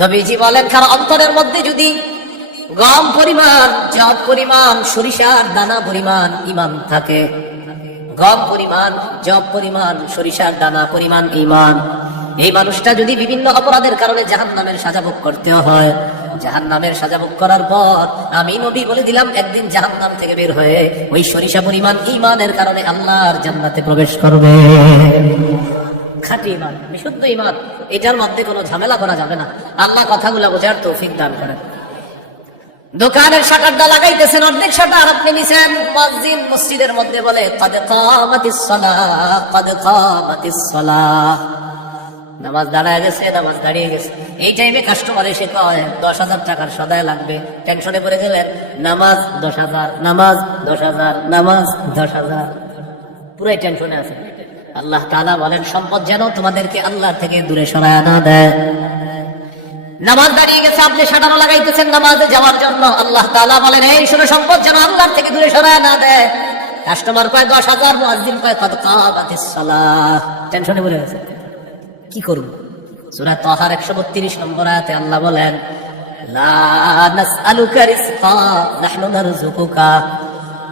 নবীজি বলেন, কারো অন্তরের মধ্যে যদি গম পরিমাণ, জব পরিমাণ, সরিষার দানা পরিমাণ ঈমান থাকে, গম পরিমাণ, জব পরিমাণ, সরিষার দানা পরিমাণ ঈমান, এই মানুষটা যদি বিভিন্ন অপরাধের কারণে জাহান্নামের সাজা ভোগ করতে হয়, জাহান্নামের সাজা ভোগ করার পর আমি নবী বলে দিলাম, একদিন জাহান্নাম থেকে বের হয়ে ওই সরিষা পরিমাণ ঈমানের কারণে আল্লাহর জান্নাতে প্রবেশ করবে। খাঁটি ঈমান, বিশুদ্ধ ঈমান, এটার মধ্যে কোনো ঝামেলা করা যাবে না। আল্লাহ কথাগুলো বোঝার তৌফিক দান করেন। দোকানের শাটারটা লাগাইতেছেন, অর্ধেক শাটার আপনি নিছেন, মুয়াজ্জিন মসজিদের মধ্যে বলে কদ কামাতিস সালাহ, কদ কামাতিস সালাহ, নামাজ দাঁড়ায় গেছে, নামাজ দাঁড়িয়ে গেছে। এই টাইমে কাস্টমার এসে কয় 10,000 টাকার সদাই লাগবে, টেনশনে পড়ে গেলেন, নামাজ 10,000, নামাজ 10,000, নামাজ 10,000, পুরাই টেনশনে আছে। আল্লাহ তাআলা বলেন, সম্পদ যেন তোমাদেরকে আল্লাহ থেকে দূরে সরায় না দেয়। নামাজ দাঁড়িয়ে গেছে, আপনি শাটারও লাগাইতেছেন নামাজে যাওয়ার জন্য, আল্লাহ তাআলা বলেন, এই শুনো, সম্পদ যেন আল্লাহ থেকে দূরে সরায় না দেয়। কাস্টমার কয় 10,000, মুয়াজ্জিন কয় কদ কামাতিস সালাহ, টেনশনে পড়ে গেছে, কি করব? সূরা তাহার 132 নম্বর আয়াতে আল্লাহ বলেন, লা নাসআলুকা রিজকা নাহনু নারযুকুকা,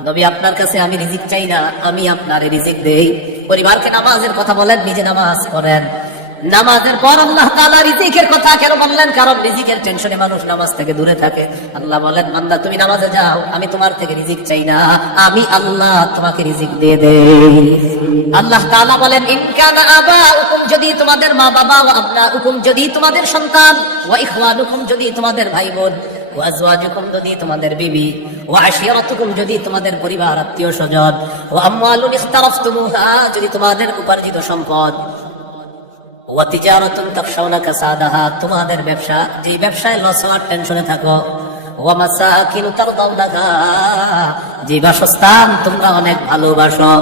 নবী আপনার কাছে আমি রিজিক চাই না, আমি আপনার রিজিক দেই। পরিবারকে নামাজের কথা বলেন, নিজে নামাজ পড়েন। নামাজের পর আল্লাহ তাআলা রিজিকের কথা কেন বললেন? কারণ রিজিকের টেনশনে মানুষ নামাজ থেকে দূরে থাকে। আল্লাহ বলেন, বান্দা তুমি নামাজে যাও, আমি তোমার থেকে রিজিক চাই না, আমি আল্লাহ তোমাকে রিজিক দিয়ে দেই। আল্লাহ তাআলা বলেন, ইন কানা আবাউকুম, যদি তোমাদের মা বাবা, ওয়া আবনাউকুম, যদি তোমাদের সন্তান, ওয়া ইখওয়ানুকুম, যদি তোমাদের ভাই বোন, ওয়া আজওয়াজুকুম, যদি তোমাদের বিবি, ওয়া আশিরাতুকুম, যদি তোমাদের পরিবার আত্মীয় স্বজন, ওয়া আমওয়ালুন ইখতারাফতুমুহা, যদি তোমাদের উপার্জিত সম্পদ, ওয়া তিজারাতুন তাখশাউনা কাসাদাহা, তোমাদের ব্যবসা, যে ব্যবসায় লস হওয়ার টেনশনে থাকো, ওয়া মাসাকিন তারদাউনাহা, যে বাসস্থান তোমরা অনেক ভালোবাসো,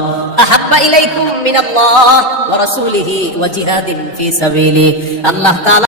আহাব্বা ইলাইকুম মিনাল্লাহ ওয়া রাসূলিহি ওয়া জিহাদিন ফি সাবিলি, আল্লাহ তাআলা